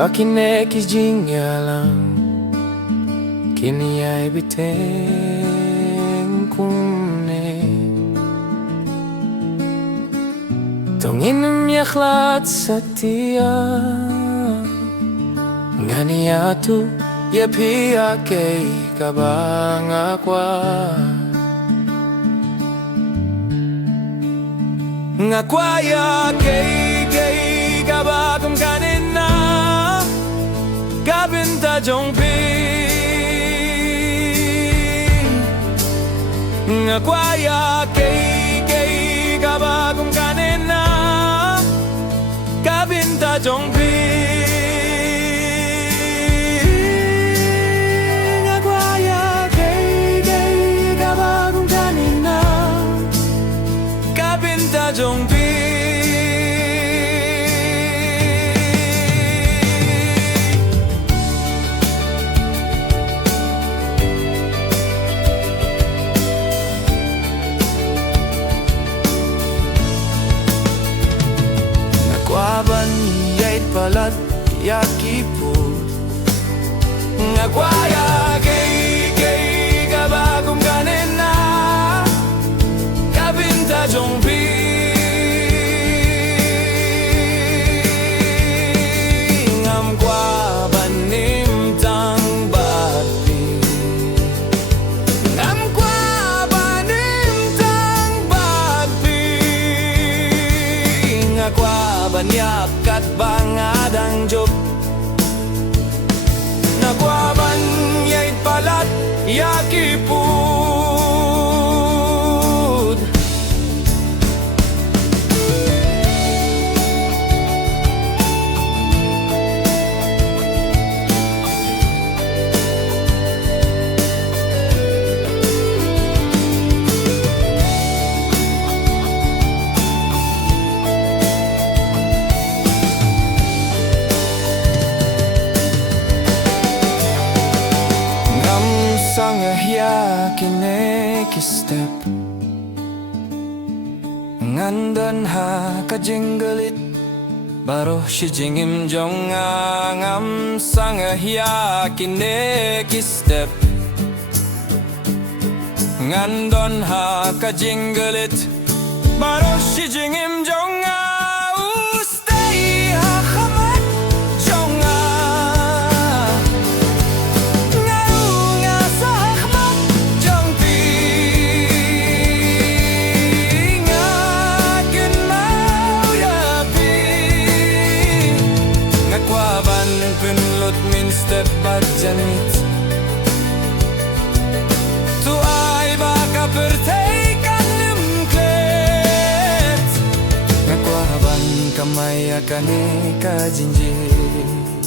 Bakine kijingalang kini ay biteng kumne Tongin yaklat satia Nganiatu ya pia kay kabang akwa Ngakwaya kay kabagong kanina Kabinta jongpi Ngakwaya kay kabagong kanina Kabinta jongpi Ngakwaya kay kabagong kanina Kabinta jongpi Kwaban yait palat yakipu Ngakwaya kay kabagong kanina Kabinta jongpi Ngam kwaban nimtang bati Ngam kwaban nimtang bati Banyak at bangadang job Nagwaban yait palat yakipud Sangahya kinekistep Ngandan ha kajinggalit Baruh si jingim jongangam Sangahya kinekistep Ngandan ha kajinggalit Baruh si jingim jongangam Step bajanit Tu ay baka perteikan lumklet Ngakwaban kamay akane ka jinjit